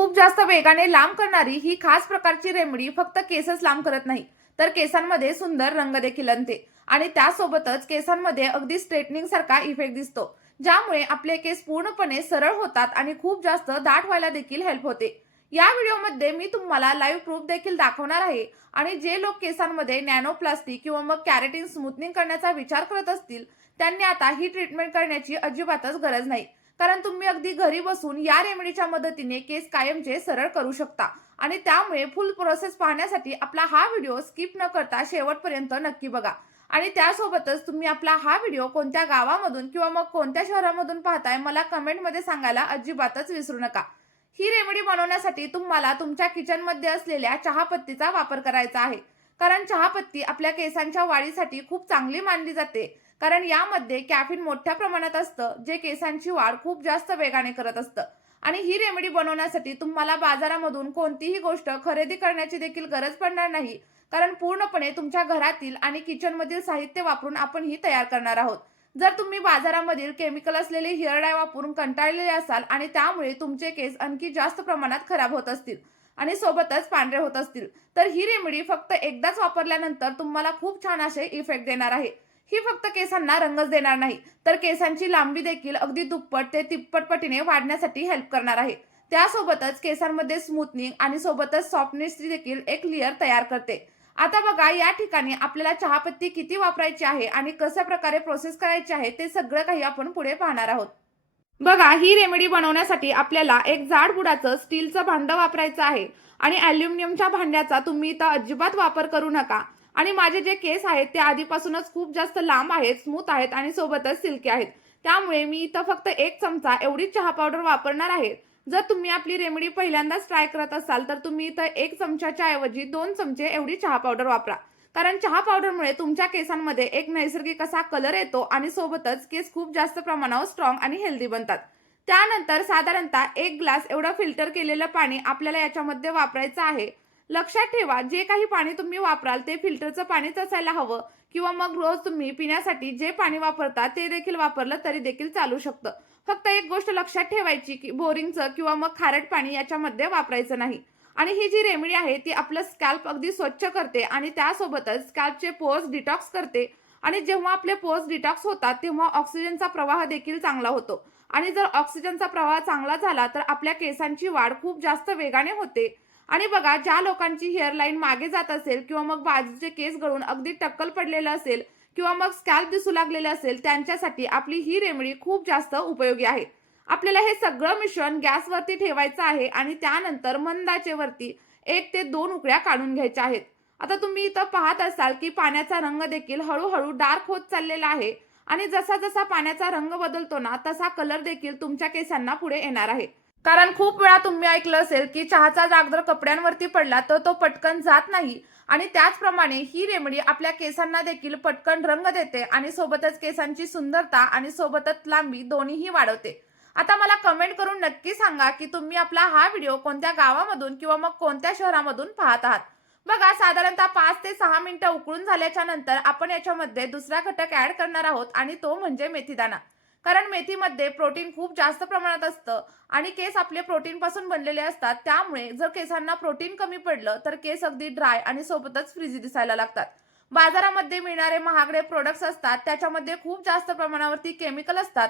खूप जास्त वेगाने लांब करणारी ही खास प्रकारची रेमेडी फक्त केसच लांब करत नाही, तर केसांमध्ये सुंदर रंग देखील आणते आणि त्यासोबतच केसांमध्ये अगदी स्ट्रेटनिंग सारखा इफेक्ट दिसतो, ज्यामुळे आपले केस पूर्णपणे सरळ होतात आणि खूप जास्त दाट व्हायला देखील हेल्प होते. या व्हिडिओमध्ये मी तुम्हाला लाईव्ह प्रूफ देखील दाखवणार आहे आणि जे लोक केसांमध्ये नॅनोप्लास्टी किंवा मग कॅरेटिन स्मूथनिंग करण्याचा विचार करत असतील, त्यांनी आता ही ट्रीटमेंट करण्याची अजिबातच गरज नाही. कारण तुम्ही अगदी घरी बसून या रेमेडीच्या मदतीने केस कायमचे सरळ करू शकता आणि त्यामुळे फुल प्रोसेस पाहण्यासाठी आपला हा व्हिडिओ स्किप न करता शेवटपर्यंत नक्की बघा. आणि त्यासोबतच तुम्ही आपला हा व्हिडिओ कोणत्या गावामधून किंवा मग कोणत्या शहरामधून पाहताय मला कमेंटमध्ये सांगायला अजिबातच विसरू नका. ही रेमेडी बनवण्यासाठी तुम्हाला तुमच्या किचनमध्ये असलेल्या चहापत्तीचा वापर करायचा आहे. कारण चहापत्ती आपल्या केसांच्या वाढीसाठी खूप चांगली मानली जाते. कारण यामध्ये कॅफीन मोठ्या प्रमाणात असतं, जे केसांची वाढ खूप जास्त वेगाने करत असतं. आणि ही रेमेडी बनवण्यासाठी तुम्हाला बाजारामधून कोणतीही गोष्ट खरेदी करण्याची देखील गरज पडणार नाही. कारण पूर्णपणे तुमच्या घरातील आणि किचनमधील साहित्य वापरून आपण ही तयार करणार आहोत. जर तुम्ही बाजारामधील केमिकल असलेले हेअर डाय वापरून कंटाळलेले असाल आणि त्यामुळे तुमचे केस आणखी जास्त प्रमाणात खराब होत असतील आणि सोबतच पांढरे होत असतील, तर ही रेमेडी फक्त एकदाच वापरल्यानंतर तुम्हाला खूप छान असे इफेक्ट देणार आहे. ही फक्त केसांना रंगच देणार नाही, तर केसांची लांबी देखील अगदी दुप्पट ते तिप्पट पटीने वाढण्यासाठी हेल्प करणार आहे. त्यासोबतच केसांमध्ये स्मूथनिंग आणि सोबतच सॉफ्टनेस देखील एक लेअर तयार करते. आता बघा, या ठिकाणी आपल्याला चहापत्ती किती वापरायची आहे आणि कशा प्रकारे प्रोसेस करायची आहे ते सगळं काही आपण पुढे पाहणार आहोत. बघा, ही रेमेडी बनवण्यासाठी आपल्याला एक जाड बुडाचं स्टीलचं भांडं वापरायचं आहे आणि अॅल्युमिनियमच्या भांड्याचा तुम्ही इथं अजिबात वापर करू नका. आणि माझे जे केस आहेत ते आधीपासूनच खूप जास्त लांब आहेत, स्मूथ आहेत आणि सोबतच सिल्की आहेत. त्यामुळे मी इथं फक्त 1 चमचा एवढी चहा पावडर वापरणार आहे. जर तुम्ही आपली रेमेडी पहिल्यांदाच ट्राय करत असाल तर तुम्ही इथं 1 चमच्याच्या ऐवजी 2 चमचे एवढी चहा पावडर वापरा. कारण चहा पावडरमुळे तुमच्या केसांमध्ये एक नैसर्गिक असा कलर येतो आणि सोबतच केस खूप जास्त प्रमाणावर स्ट्रॉंग आणि हेल्दी बनतात. त्यानंतर साधारणतः 1 ग्लास एवढं फिल्टर केलेलं पाणी आपल्याला याच्यामध्ये वापरायचं आहे. लक्षात ठेवा, जे काही पाणी तुम्ही वापराल ते फिल्टरचं पाणीच असायला हवं किंवा मग रोज तुम्ही पिण्यासाठी जे पाणी वापरता ते देखील वापरलं तरी देखील चालू शकतं. फक्त एक गोष्ट लक्षात ठेवायची की बोरिंगचं किंवा मग खारट पाणी याच्यामध्ये वापरायचं नाही. आणि ही जी रेमेडी आहे ती आपलं स्कॅल्प अगदी स्वच्छ करते आणि त्यासोबतच स्कॅल्पचे पोर्स डिटॉक्स करते. आणि जेव्हा आपले पोर्स डिटॉक्स होतात तेव्हा ऑक्सिजनचा प्रवाह देखील चांगला होतो. आणि जर ऑक्सिजनचा प्रवाह चांगला झाला तर आपल्या केसांची वाढ खूप जास्त वेगाने होते. आणि बघा, ज्या लोकांची हेअरलाईन मागे जात असेल किंवा मग बाजूचे केस गळून अगदी टक्कल पडलेलं असेल किंवा मग स्कॅल्प दिसू लागलेलं असेल, त्यांच्यासाठी आपली ही रेमेडी खूप जास्त उपयोगी आहे. आपल्याला हे सगळं मिश्रण गॅसवरती ठेवायचं आहे आणि त्यानंतर मंद आचेवरती 1 ते 2 उकळ्या काढून घ्यायच्या आहेत. आता तुम्ही इथं पाहत असाल की पाण्याचा रंग देखील हळूहळू डार्क होत चाललेला आहे आणि जसा जसा पाण्याचा रंग बदलतो ना, तसा कलर देखील तुमच्या केसांना पुढे येणार आहे. कारण खूप वेळा तुम्ही ऐकलं असेल की चहाचा डाग जर कपड्यांवरती पडला तर तो पटकन जात नाही. आणि त्याचप्रमाणे ही रेमेडी आपल्या केसांना देखील पटकन रंग देते आणि सोबतच केसांची सुंदरता आणि सोबतच लांबी दोन्हीही वाढवते. आता मला कमेंट करून नक्की सांगा की तुम्ही आपला हा व्हिडिओ कोणत्या गावामधून किंवा मग कोणत्या शहरामधून पाहत आहात. बघा, साधारणतः 5 ते 6 मिनिटं उकळून झाल्याच्या नंतर आपण याच्यामध्ये दुसरा घटक ऍड करणार आहोत आणि तो म्हणजे मेथीदाणा. कारण मेथीमध्ये प्रोटीन खूप जास्त प्रमाणात असतं आणि केस आपले प्रोटीन पासून बनलेले असतात. त्यामुळे जर केसांना प्रोटीन कमी पडलं तर केस अगदी ड्राय आणि सोबतच फ्रिजी दिसायला लागतात. बाजारामध्ये मिळणारे महागडे प्रोडक्ट्स असतात त्याच्यामध्ये खूप जास्त प्रमाणावरती केमिकल असतात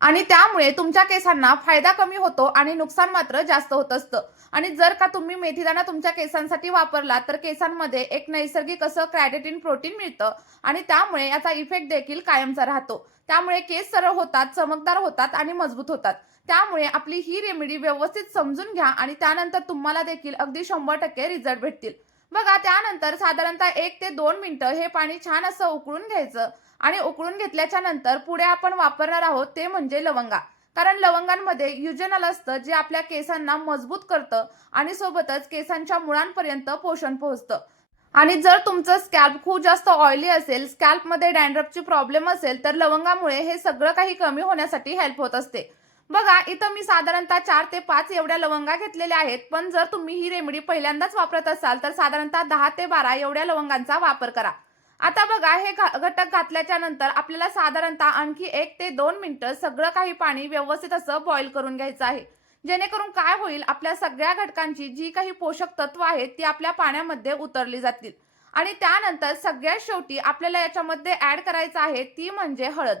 आणि त्यामुळे तुमच्या केसांना फायदा कमी होतो आणि नुकसान मात्र जास्त होत असतं. आणि जर का तुम्ही मेथीदाणा तुमच्या केसांसाठी वापरला तर केसांमध्ये एक नैसर्गिक असं कॅरेटिन प्रोटीन मिळतं आणि त्यामुळे याचा इफेक्ट देखील कायमचा राहतो. त्यामुळे केस सरळ होतात, चमकदार होतात आणि मजबूत होतात. त्यामुळे आपली ही रेमेडी व्यवस्थित समजून घ्या आणि त्यानंतर तुम्हाला देखील अगदी 100% रिझल्ट भेटतील. बघा, त्यानंतर साधारणतः 1 ते 2 मिनिटं हे पाणी छान असं उकळून घ्यायचं आणि उकळून घेतल्याच्या नंतर पुढे आपण वापरणार आहोत ते म्हणजे लवंगा. कारण लवंगांमध्ये युजेनॉल असतं, जे आपल्या केसांना मजबूत करतं आणि सोबतच केसांच्या मुळांपर्यंत पोषण पोहोचतं. आणि जर तुमचं स्कॅल्प खूप जास्त ऑइली असेल, स्कॅल्पमध्ये डॅन्ड्रफची प्रॉब्लेम असेल, तर लवंगामुळे हे सगळं काही कमी होण्यासाठी हेल्प होत असते. बघा, इथं मी साधारणतः 4 ते 5 एवढ्या लवंगा घेतलेल्या आहेत. पण जर तुम्ही ही रेमेडी पहिल्यांदाच वापरत असाल तर साधारणतः 10 ते 12 एवढ्या लवंगांचा वापर करा. आता बघा, हे घटक घातल्याच्या नंतर आपल्याला साधारणतः आणखी 1 ते 2 मिनिटं सगळं काही पाणी व्यवस्थित असं बॉईल करून घ्यायचं आहे. जेणेकरून काय होईल, आपल्या सगळ्या घटकांची जी काही पोषक तत्व आहेत ती आपल्या पाण्यामध्ये उतरली जातील. आणि त्यानंतर सगळ्यात शेवटी आपल्याला याच्यामध्ये ऍड करायचं आहे ती म्हणजे हळद.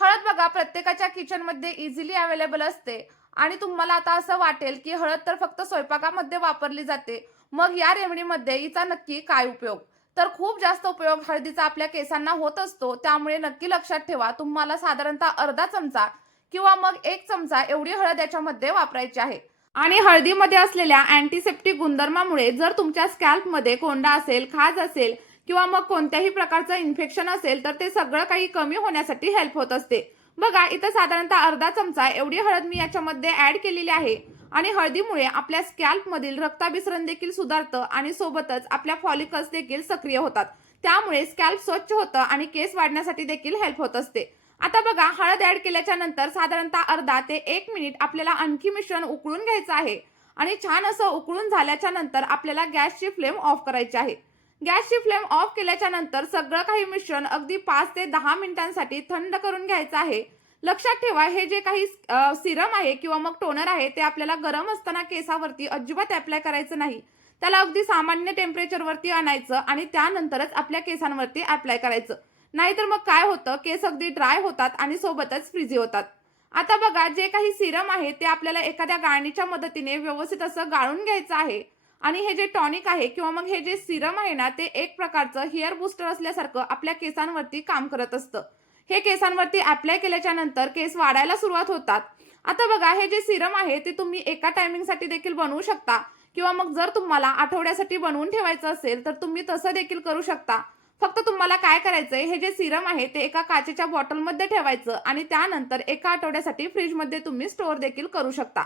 हळद बघा प्रत्येकाच्या किचनमध्ये इझिली अवेलेबल असते आणि तुम्हाला आता असं वाटेल की हळद तर फक्त स्वयंपाकामध्ये वापरली जाते, मग या रेमेडीमध्ये हिचा नक्की काय उपयोग? तर खूप जास्त उपयोग हळदीचा आपल्या केसांना होत असतो. त्यामुळे नक्की लक्षात ठेवा, तुम्हाला साधारणतः अर्धा चमचा किंवा मग 1 चमचा एवढी हळद याच्यामध्ये वापरायची आहे. आणि हळदीमध्ये असलेल्या अँटीसेप्टिक गुणधर्मामुळे जर तुमच्या स्कॅल्पमध्ये कोंडा असेल, खाज असेल किंवा मग कोणत्याही प्रकारचं इन्फेक्शन असेल तर ते सगळं काही कमी होण्यासाठी हेल्प होत असते. बघा इथं साधारणतः अर्धा चमचा एवढी हळद मी याच्यामध्ये ऍड केलेली आहे. आणि हळदीमुळे आपल्या स्कॅल्पमधील रक्ताभिसरण देखील सुधारतं आणि सोबतच आपल्या फॉलिकल्स देखील सक्रिय होतात. त्यामुळे स्कॅल्प स्वच्छ होतं आणि केस वाढण्यासाठी देखील हेल्प होत असते. आता बघा हळद ऍड केल्याच्या नंतर साधारणतः अर्धा ते 1 मिनिट आपल्याला आणखी मिश्रण उकळून घ्यायचं आहे. आणि छान असं उकळून झाल्याच्या नंतर आपल्याला गॅसची फ्लेम ऑफ करायची आहे. गॅसची फ्लेम ऑफ केल्याच्या नंतर सगळं काही मिश्रण अगदी 5 ते 10 मिनिटांसाठी थंड करून घ्यायचं आहे. लक्षात ठेवा, हे जे काही सिरम आहे किंवा मग टोनर आहे ते आपल्याला गरम असताना केसावरती अजिबात अप्लाय करायचं नाही. त्याला अगदी सामान्य टेम्परेचरवरती आणायचं आणि त्यानंतरच आपल्या केसांवरती अप्लाय करायचं. नाहीतर मग काय होतं, केस अगदी ड्राय होतात आणि सोबतच फ्रिझी होतात. आता बघा जे काही सिरम आहे ते आपल्याला एखाद्या गाळणीच्या मदतीने व्यवस्थित असं गाळून घ्यायचं आहे. आणि हे जे टॉनिक आहे किंवा मग हे जे सिरम आहे ना, ते एक प्रकारचं हेअर बूस्टर असल्यासारखं आपल्या केसांवरती काम करत असतं. हे केसांवरती अप्लाय केल्याच्या नंतर केस वाढायला सुरुवात होतात. आता बघा हे जे सिरम आहे ते तुम्ही एका टायमिंगसाठी देखील बनवू शकता किंवा मग जर तुम्हाला आठवड्यासाठी बनवून ठेवायचं असेल तर तुम्ही तसं देखील करू शकता. फक्त तुम्हाला काय करायचंय, हे जे सिरम आहे ते एका काचेच्या बॉटलमध्ये ठेवायचं आणि त्यानंतर एका आठवड्यासाठी फ्रीजमध्ये तुम्ही स्टोअर देखील करू शकता.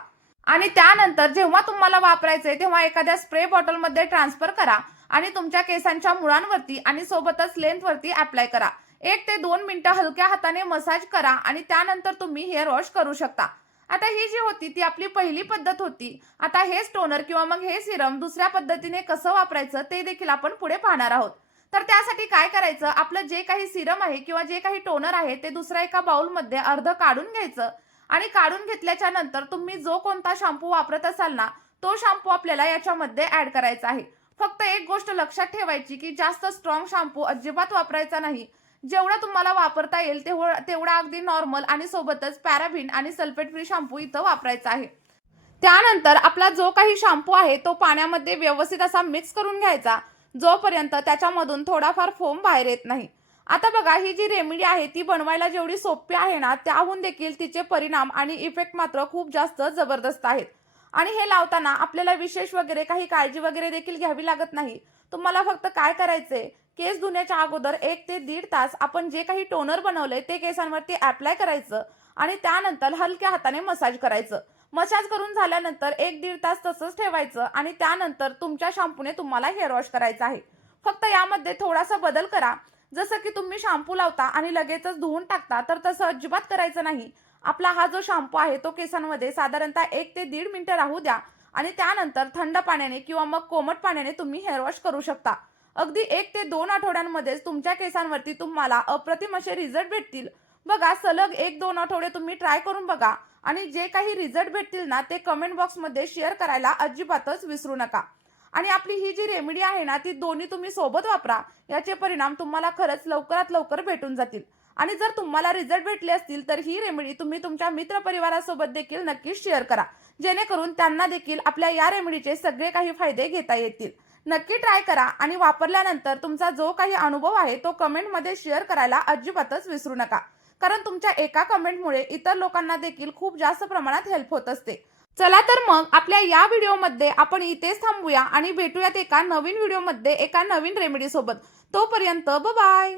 आणि त्यानंतर जेव्हा तुम्हाला वापरायचंय तेव्हा एखाद्या स्प्रे बॉटलमध्ये ट्रान्सफर करा आणि तुमच्या केसांच्या मुळांवरती आणि सोबतच लेंथवरती अप्लाय करा. 1 ते 2 मिनिटं हलक्या हाताने मसाज करा आणि त्यानंतर तुम्ही हेअर वॉश करू शकता. आता ही जी होती ती आपली पहिली पद्धत होती. आता हेच टोनर किंवा मग हे सिरम दुसऱ्या पद्धतीने कसं वापरायचं ते देखील आपण पुढे पाहणार आहोत. तर त्यासाठी काय करायचं, आपलं जे काही सिरम आहे किंवा जे काही टोनर आहे ते दुसऱ्या एका बाउलमध्ये अर्ध काढून घ्यायचं. आणि काढून घेतल्याच्या नंतर तुम्ही जो कोणता शॅम्पू वापरत असाल ना, तो शॅम्पू आपल्याला याच्यामध्ये ऍड करायचा आहे. फक्त एक गोष्ट लक्षात ठेवायची की जास्त स्ट्रॉंग शॅम्पू अजिबात वापरायचा नाही. जेवढा तुम्हाला वापरता येईल तेवढा अगदी नॉर्मल आणि सोबतच पॅराबिन आणि सल्फेट फ्री शॅम्पू इथं वापरायचा आहे. त्यानंतर आपला जो काही शॅम्पू आहे तो पाण्यामध्ये व्यवस्थित असा मिक्स करून घ्यायचा, जोपर्यंत त्याच्यामधून थोडाफार फोम बाहेर येत नाही. आता बघा ही जी रेमेडी आहे ती बनवायला जेवढी सोपी आहे ना, त्याहून देखील तिचे परिणाम आणि इफेक्ट मात्र खूप जास्त जबरदस्त आहेत. आणि हे लावताना आपल्याला विशेष वगैरे काही काळजी वगैरे देखील घ्यावी लागत नाही. तुम्हाला फक्त काय करायचंय, केस धुण्याच्या अगोदर 1 ते 1.5 तास आपण जे काही टोनर बनवलंय ते केसांवरती अप्लाय करायचं आणि त्यानंतर हलक्या हाताने मसाज करायचं. मसाज करून झाल्यानंतर 1-1.5 तास तसंच ठेवायचं आणि त्यानंतर तुमच्या शॅम्पूने तुम्हाला हेअर वॉश करायचं आहे. फक्त यामध्ये थोडासा बदल करा. जसं की तुम्ही शॅम्पू लावता आणि लगेचच धुवून टाकता, तर तसं अजिबात करायचं नाही. आपला हा जो शॅम्पू आहे तो केसांमध्ये साधारणतः 1 ते 1.5 मिनिटं राहू द्या आणि त्यानंतर थंड पाण्याने किंवा मग कोमट पाण्याने तुम्ही हेअर वॉश करू शकता. अगदी 1 ते 2 आठवड्यांमध्येच तुमच्या केसांवरती तुम्हाला अप्रतिम असे रिझल्ट भेटतील. बघा सलग 1-2 आठवडे तुम्ही ट्राय करून बघा आणि जे काही रिझल्ट भेटतील ना ते कमेंट बॉक्समध्ये शेअर करायला अजिबातच विसरू नका. आणि आपली ही जी रेमेडी आहे ना ती दोन्ही तुम्ही सोबत वापरा, याचे परिणाम तुम्हाला खरंच लवकरात लवकर भेटून जातील. आणि जर तुम्हाला रिझल्ट भेटले असतील तर ही रेमेडी तुम्ही तुमच्या मित्रपरिवारासोबत देखील नक्कीच शेअर करा, जेणेकरून त्यांना देखील आपल्या या रेमेडीचे सगळे काही फायदे घेता येतील. नक्की ट्राय करा आणि वापरल्यानंतर तुमचा जो काही अनुभव आहे तो कमेंटमध्ये शेअर करायला अजिबातच विसरू नका, कारण तुमच्या एका कमेंटमुळे इतर लोकांना देखील खूप जास्त प्रमाणात हेल्प होत असते. चला तर मग आपल्या या व्हिडिओमध्ये आपण इथेच थांबूया आणि भेटूयात एका नवीन व्हिडिओमध्ये एका नवीन रेमेडी सोबत. तोपर्यंत बाय.